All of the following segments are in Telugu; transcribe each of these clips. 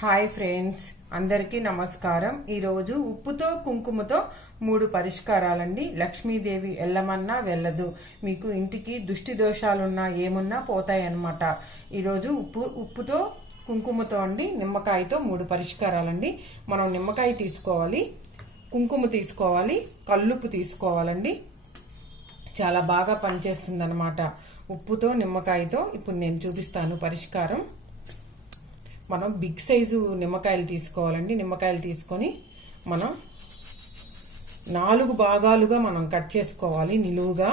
హాయ్ ఫ్రెండ్స్ అందరికీ నమస్కారం. ఈరోజు ఉప్పుతో కుంకుమతో మూడు పరిష్కారాలండి. లక్ష్మీదేవి వెళ్ళమన్నా వెళ్ళదు. మీకు ఇంటికి దుష్టి దోషాలున్నా ఏమున్నా పోతాయన్నమాట. ఈరోజు ఉప్పు ఉప్పుతో కుంకుమతో అండి నిమ్మకాయతో మూడు పరిష్కారాలండి. మనం నిమ్మకాయ తీసుకోవాలి కుంకుమ తీసుకోవాలి కల్లుప్పు తీసుకోవాలండి. చాలా బాగా పనిచేస్తుంది అనమాట ఉప్పుతో నిమ్మకాయతో ఇప్పుడు నేను చూపిస్తాను పరిష్కారం. మనం బిగ్ సైజు నిమ్మకాయలు తీసుకోవాలండి. నిమ్మకాయలు తీసుకొని మనం నాలుగు భాగాలుగా మనం కట్ చేసుకోవాలి. నిలువుగా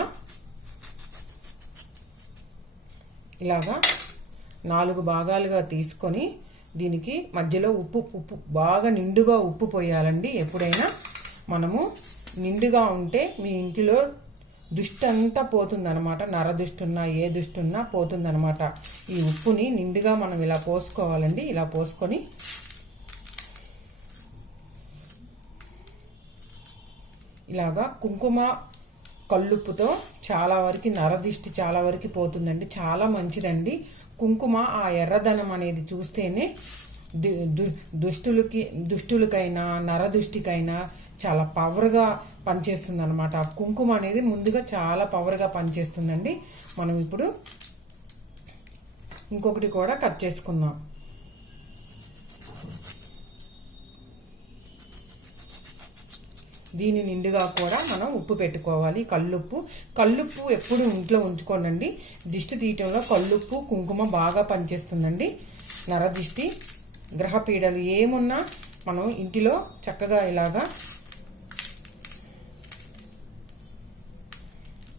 ఇలాగా నాలుగు భాగాలుగా తీసుకొని దీనికి మధ్యలో ఉప్పు ఉప్పు బాగా నిండుగా ఉప్పు పోయాలండి. ఎప్పుడైనా మనము నిండుగా ఉంటే మీ ఇంటిలో దుష్టి అంతా పోతుందనమాట నర దుష్టున్నా ఏ దుష్టున్నా పోతుందనమాట ఈ ఉప్పుని నిండుగా మనం ఇలా పోసుకోవాలండి. ఇలా పోసుకొని ఇలాగా కుంకుమ కల్లుప్పుతో చాలా వరకు నరదిష్టి చాలా వరకు పోతుందండి. చాలా మంచిదండి. కుంకుమ ఆ ఎర్రదనం అనేది చూస్తేనే దుష్టులకి దుష్టులకైనా నరదుష్టికైనా చాలా పవర్గా పనిచేస్తుంది అనమాట కుంకుమ అనేది ముందుగా చాలా పవర్గా పనిచేస్తుందండి. మనం ఇప్పుడు ఇంకొకటి కూడా కట్ చేసుకుందాం. దీని నిండుగా కూడా మనం ఉప్పు పెట్టుకోవాలి. కల్లుప్పు కల్లుప్పు ఎప్పుడు ఇంట్లో ఉంచుకోనండి. దిష్టి తీయటంలో కల్లుప్పు కుంకుమ బాగా పనిచేస్తుందండి. నరదిష్టి గ్రహపీడలు ఏమున్నా మనం ఇంటిలో చక్కగా ఇలాగా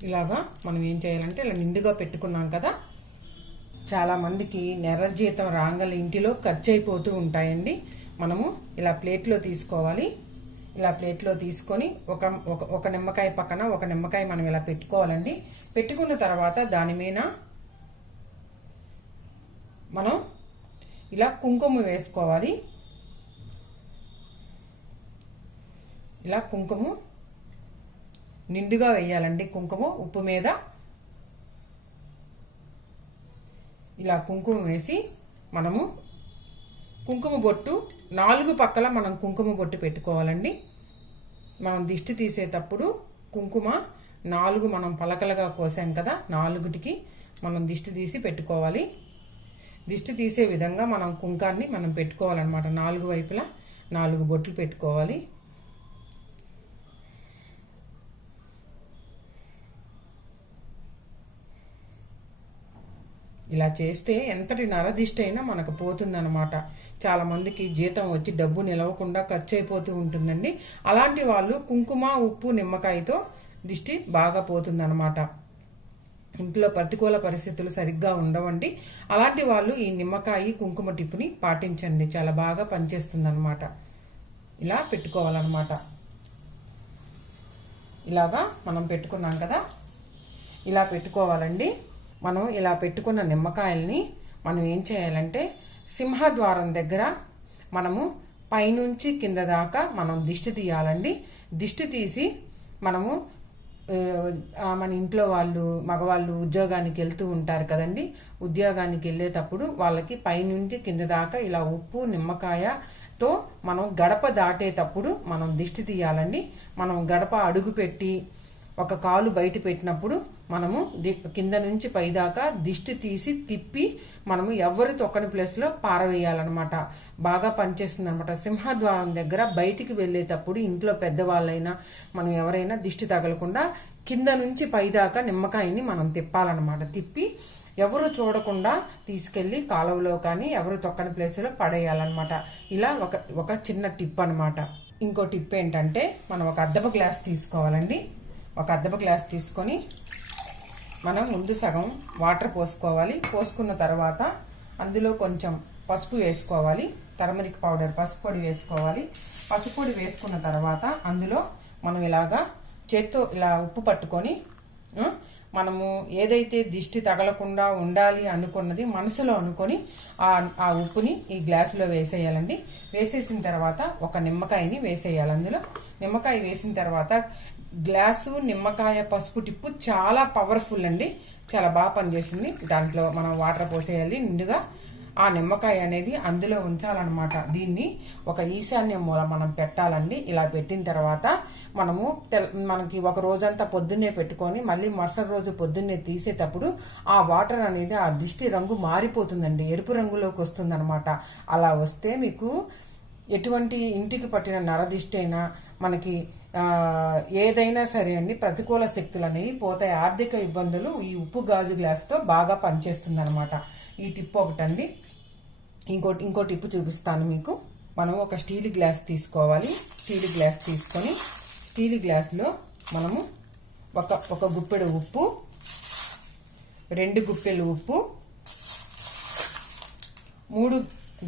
ఇలాగా మనం ఏం చేయాలంటే ఇలా నిండుగా పెట్టుకున్నాం కదా. చాలా మందికి నెర జీతం రాంగల ఇంటిలో ఖర్చు అయిపోతూ ఉంటాయండి. మనము ఇలా ప్లేట్లో తీసుకోవాలి. ఇలా ప్లేట్లో తీసుకొని ఒక ఒక ఒక నిమ్మకాయ పక్కన ఒక నిమ్మకాయ మనం ఇలా పెట్టుకోవాలండి. పెట్టుకున్న తర్వాత దాని మీద మనం ఇలా కుంకుమ వేసుకోవాలి. ఇలా కుంకుమ నిండుగా వేయాలండి. కుంకుమ ఉప్పు మీద ఇలా కుంకుమ వేసి మనము కుంకుమ బొట్టు నాలుగు పక్కల మనం కుంకుమ బొట్టు పెట్టుకోవాలండి. మనం దిష్టి తీసేటప్పుడు కుంకుమ నాలుగు మనం పలకలుగా కోసాం కదా నాలుగుటికి మనం దిష్టి తీసి పెట్టుకోవాలి. దిష్టి తీసే విధంగా మనం కుంకాన్ని మనం పెట్టుకోవాలన్నమాట. నాలుగు వైపులా నాలుగు బొట్లు పెట్టుకోవాలి. ఇలా చేస్తే ఎంతటి నరదిష్టి అయినా మనకు పోతుందన్నమాట. చాలామందికి జీతం వచ్చి డబ్బు నిలవకుండా ఖర్చు అయిపోతూ ఉంటుందండి. అలాంటి వాళ్ళు కుంకుమ ఉప్పు నిమ్మకాయతో దిష్టి బాగా పోతుందన్నమాట. ఇంట్లో ప్రతికూల పరిస్థితులు సరిగ్గా ఉండవండి. అలాంటి వాళ్ళు ఈ నిమ్మకాయ కుంకుమ టిప్పుని పాటించండి. చాలా బాగా పనిచేస్తుంది అనమాట ఇలా పెట్టుకోవాలన్నమాట. ఇలాగా మనం పెట్టుకున్నాం కదా? ఇలా పెట్టుకోవాలండి. మనం ఇలా పెట్టుకున్న నిమ్మకాయల్ని మనం ఏం చేయాలంటే సింహద్వారం దగ్గర మనము పైనుంచి కింద దాకా మనం దిష్టి తీయాలండి. దిష్టి తీసి మనము మన ఇంట్లో వాళ్ళు మగవాళ్ళు ఉద్యోగానికి వెళ్తూ ఉంటారు కదండి. ఉద్యోగానికి వెళ్ళేటప్పుడు వాళ్ళకి పైనుంచి కింద దాకా ఇలా ఉప్పు నిమ్మకాయతో మనం గడప దాటేటప్పుడు మనం దిష్టి తీయాలండి. మనం గడప అడుగు పెట్టి ఒక కాలు బయట పెట్టినప్పుడు మనము కింద నుంచి పైదాకా దిష్టి తీసి తిప్పి మనము ఎవరి తొక్కని ప్లేస్లో పారవేయాలన్నమాట. బాగా పనిచేస్తుంది అనమాట సింహద్వారం దగ్గర బయటికి వెళ్ళేటప్పుడు ఇంట్లో పెద్దవాళ్ళైనా మనం ఎవరైనా దిష్టి తగలకుండా కింద నుంచి పైదాకా నిమ్మకాయని మనం తిప్పాలన్నమాట. తిప్పి ఎవరు చూడకుండా తీసుకెళ్ళి కాలువలో కానీ ఎవరు తొక్కని ప్లేస్లో పడేయాలన్నమాట. ఇలా ఒక ఒక చిన్న టిప్ అనమాట ఇంకో టిప్ ఏంటంటే మనం ఒక అద్దపు గ్లాస్ తీసుకోవాలండి. ఒక అద్దపు గ్లాస్ తీసుకొని మనం ముందు సగం వాటర్ పోసుకోవాలి. పోసుకున్న తర్వాత అందులో కొంచెం పసుపు వేసుకోవాలి. టర్మరిక్ పౌడర్ పసుపు పొడి వేసుకోవాలి. పసుపు పొడి వేసుకున్న తర్వాత అందులో మనం ఇలాగా చేత్తో ఇలా ఉప్పు పట్టుకొని మనము ఏదైతే దిష్టి తగలకుండా ఉండాలి అనుకున్నది మనసులో అనుకొని ఆ ఉప్పుని ఈ గ్లాసులో వేసేయాలండి. వేసేసిన తర్వాత ఒక నిమ్మకాయని వేసేయాలి అందులో. నిమ్మకాయ వేసిన తర్వాత గ్లాసు నిమ్మకాయ పసుపు టిప్పు చాలా పవర్ఫుల్ అండి. చాలా బాగా పనిచేసింది. దాంట్లో మనం వాటర్ పోసేయాలి. నిండుగా ఆ నిమ్మకాయ అనేది అందులో ఉంచాలన్నమాట. దీన్ని ఒక ఈశాన్య మూల మనం పెట్టాలండి. ఇలా పెట్టిన తర్వాత మనము మనకి ఒక రోజంతా పొద్దున్నే పెట్టుకొని మళ్ళీ మరుసటి రోజు పొద్దున్నే తీసేటప్పుడు ఆ వాటర్ అనేది ఆ దిష్టి రంగు మారిపోతుందండి. ఎరుపు రంగులోకి వస్తుందన్నమాట. అలా వస్తే మీకు ఎటువంటి ఇంటికి పట్టిన నరదిష్టి అయినా మనకి ఏదైనా సరే అండి ప్రతికూల శక్తులు అనేవి పోతాయి. ఆర్థిక ఇబ్బందులు ఈ ఉప్పు గాజు గ్లాస్తో బాగా పనిచేస్తుంది అనమాట ఈ టిప్ ఒకటండి. ఇంకోటి ఇంకో టిప్ చూపిస్తాను మీకు. మనం ఒక స్టీల్ గ్లాస్ తీసుకోవాలి. స్టీల్ గ్లాస్ తీసుకొని స్టీల్ గ్లాస్లో మనము ఒక ఒక గుప్పెడు ఉప్పు రెండు గుప్పెలు ఉప్పు మూడు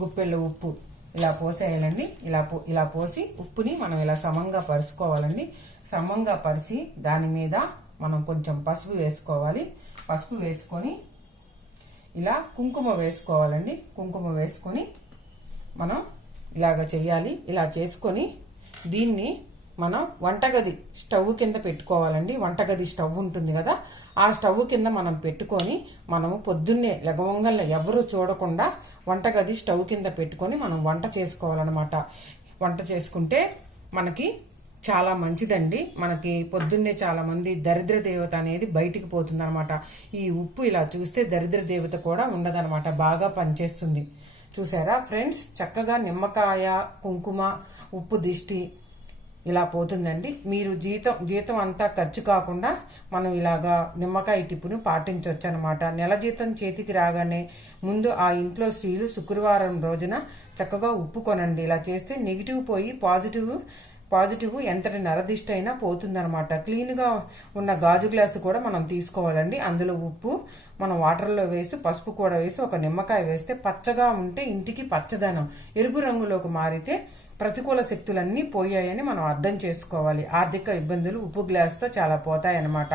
గుప్పెల ఉప్పు ఇలా పోసేయాలండి. ఇలా పో ఇలా పోసి ఉప్పుని మనం ఇలా సమంగా పరుచుకోవాలండి. సమంగా పరిచి దాని మీద మనం కొంచెం పసుపు వేసుకోవాలి. పసుపు వేసుకొని ఇలా కుంకుమ వేసుకోవాలండి. కుంకుమ వేసుకొని మనం ఇలాగ చేయాలి. ఇలా చేసుకొని దీన్ని మనం వంటగది స్టవ్ కింద పెట్టుకోవాలండి. వంటగది స్టవ్ ఉంటుంది కదా ఆ స్టవ్ కింద మనం పెట్టుకొని మనము పొద్దున్నే లగవంగల్ని ఎవరు చూడకుండా వంటగది స్టవ్ కింద పెట్టుకొని మనం వంట చేసుకోవాలన్నమాట. వంట చేసుకుంటే మనకి చాలా మంచిదండి. మనకి పొద్దున్నే చాలా మంది దరిద్ర దేవత అనేది బయటికి పోతుంది అనమాట ఈ ఉప్పు ఇలా చూస్తే దరిద్ర దేవత కూడా ఉండదనమాట బాగా పనిచేస్తుంది. చూసారా ఫ్రెండ్స్? చక్కగా నిమ్మకాయ కుంకుమ ఉప్పు దిష్టి ఇలా పోతుందండి. మీరు జీతం జీతం అంతా ఖర్చు కాకుండా మనం ఇలాగా నిమ్మకాయ టిప్పును పాటించవచ్చు అనమాట నెల జీతం చేతికి రాగానే ముందు ఆ ఇంట్లో స్త్రీలు శుక్రవారం రోజున చక్కగా ఉప్పు కొనండి ఇలా చేస్తే నెగిటివ్ పోయి పాజిటివ్ పాజిటివ్ ఎంతటి నరదిష్ట అయినా పోతుందనమాట క్లీన్గా ఉన్న గాజు గ్లాసు కూడా మనం తీసుకోవాలండి. అందులో ఉప్పు మనం వాటర్లో వేసి పసుపు కూడా వేసి ఒక నిమ్మకాయ వేస్తే పచ్చగా ఉంటే ఇంటికి పచ్చదనం. ఎరుపు రంగులోకి మారితే ప్రతికూల శక్తులన్నీ పోయాయని మనం అర్థం చేసుకోవాలి. ఆర్థిక ఇబ్బందులు ఉప్పు గ్లాసుతో చాలా పోతాయన్నమాట.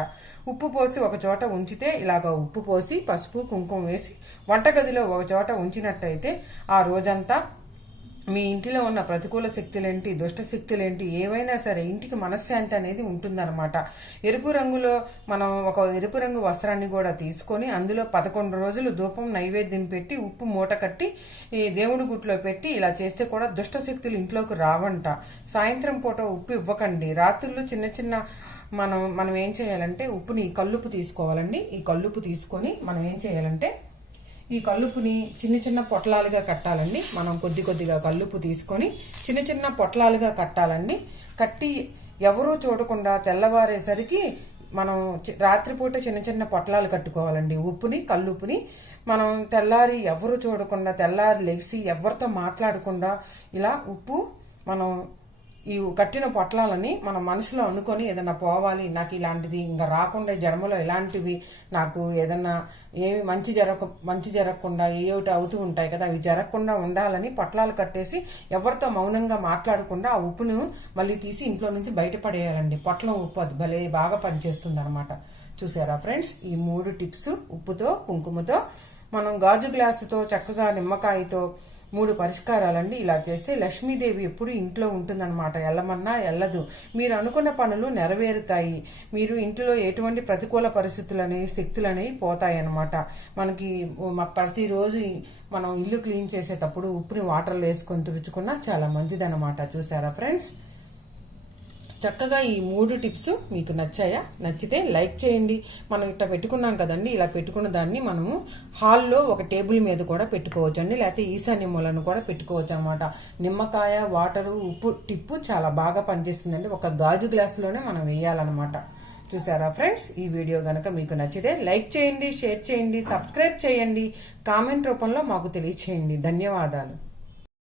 ఉప్పు పోసి ఒక చోట ఉంచితే ఇలాగ ఉప్పు పోసి పసుపు కుంకుమ వేసి వంటగదిలో ఒక చోట ఉంచినట్టయితే ఆ రోజంతా మీ ఇంటిలో ఉన్న ప్రతికూల శక్తులేంటి దుష్ట శక్తులేంటి ఏవైనా సరే ఇంటికి మనశ్శాంతి అనేది ఉంటుందన్నమాట. ఎరుపు రంగులో మనం ఒక ఎరుపు రంగు వస్త్రాన్ని కూడా తీసుకొని అందులో పదకొండు రోజులు ధూపం నైవేద్యం పెట్టి ఉప్పు మూట కట్టి ఈ దేవుడి గుట్లో పెట్టి ఇలా చేస్తే కూడా దుష్ట శక్తులు ఇంట్లోకి రావంట. సాయంత్రం పూట ఉప్పు ఇవ్వకండి. రాత్రులు చిన్న చిన్న మనం మనం ఏం చేయాలంటే ఉప్పుని కల్లుపు తీసుకోవాలండి. ఈ కల్లుపు తీసుకొని మనం ఏం చేయాలంటే ఈ కల్లుపుని చిన్న చిన్న పొట్లాలుగా కట్టాలండి. మనం కొద్ది కొద్దిగా కల్లుపు తీసుకొని చిన్న చిన్న పొట్లాలుగా కట్టాలండి. కట్టి ఎవరూ చూడకుండా తెల్లవారేసరికి మనం రాత్రిపూట చిన్న చిన్న పొట్లాలు కట్టుకోవాలండి. ఉప్పుని కల్లుపుని మనం తెల్లారి ఎవరు చూడకుండా తెల్లారి లెగిసి ఎవరితో మాట్లాడకుండా ఇలా ఉప్పు మనం ఈ కట్టిన పొట్లాలని మన మనసులో అనుకొని ఏదైనా పోవాలి నాకు ఇలాంటిది ఇంకా రాకుండా జన్మలో ఇలాంటివి నాకు ఏదన్నా ఏమి మంచి జరగ మంచి జరగకుండా ఏమిటి అవుతూ ఉంటాయి కదా అవి జరగకుండా ఉండాలని పొట్లాలు కట్టేసి ఎవరితో మౌనంగా మాట్లాడకుండా ఆ ఉప్పును మళ్ళీ తీసి ఇంట్లో నుంచి బయటపడేయాలండి. పొట్లం ఉప్పు అది భలే బాగా పనిచేస్తుంది అనమాట చూసారా ఫ్రెండ్స్? ఈ మూడు టిప్స్ ఉప్పుతో కుంకుమతో మనం గాజు గ్లాసుతో చక్కగా నిమ్మకాయతో మూడు పరిష్కారాలండి. ఇలా చేస్తే లక్ష్మీదేవి ఎప్పుడు ఇంట్లో ఉంటుందన్నమాట. ఎల్లమన్నా ఎల్లదు. మీరు అనుకున్న పనులు నెరవేరుతాయి. మీరు ఇంట్లో ఎటువంటి ప్రతికూల పరిస్థితులు అనేవి శక్తులు అనేవి మనకి ప్రతిరోజు మనం ఇల్లు క్లీన్ చేసేటప్పుడు ఉప్పుని వాటర్లో వేసుకొని తుడుచుకున్నా చాలా మంచిదన్నమాట. చూసారా ఫ్రెండ్స్? చక్కగా ఈ మూడు టిప్స్ మీకు నచ్చాయా? నచ్చితే లైక్ చేయండి. మనం ఇట్లా పెట్టుకున్నాం కదండి ఇలా పెట్టుకున్న దాన్ని మనము హాల్లో ఒక టేబుల్ మీద కూడా పెట్టుకోవచ్చు అండి లేకపోతే ఈశాన్య మూలను కూడా పెట్టుకోవచ్చు అనమాట నిమ్మకాయ వాటరు ఉప్పు టిప్పు చాలా బాగా పనిచేస్తుందండి. ఒక గాజు గ్లాసులోనే మనం వేయాలన్నమాట. చూసారా ఫ్రెండ్స్? ఈ వీడియో గనక మీకు నచ్చితే లైక్ చేయండి షేర్ చేయండి సబ్స్క్రైబ్ చేయండి. కామెంట్ రూపంలో మాకు తెలియచేయండి. ధన్యవాదాలు.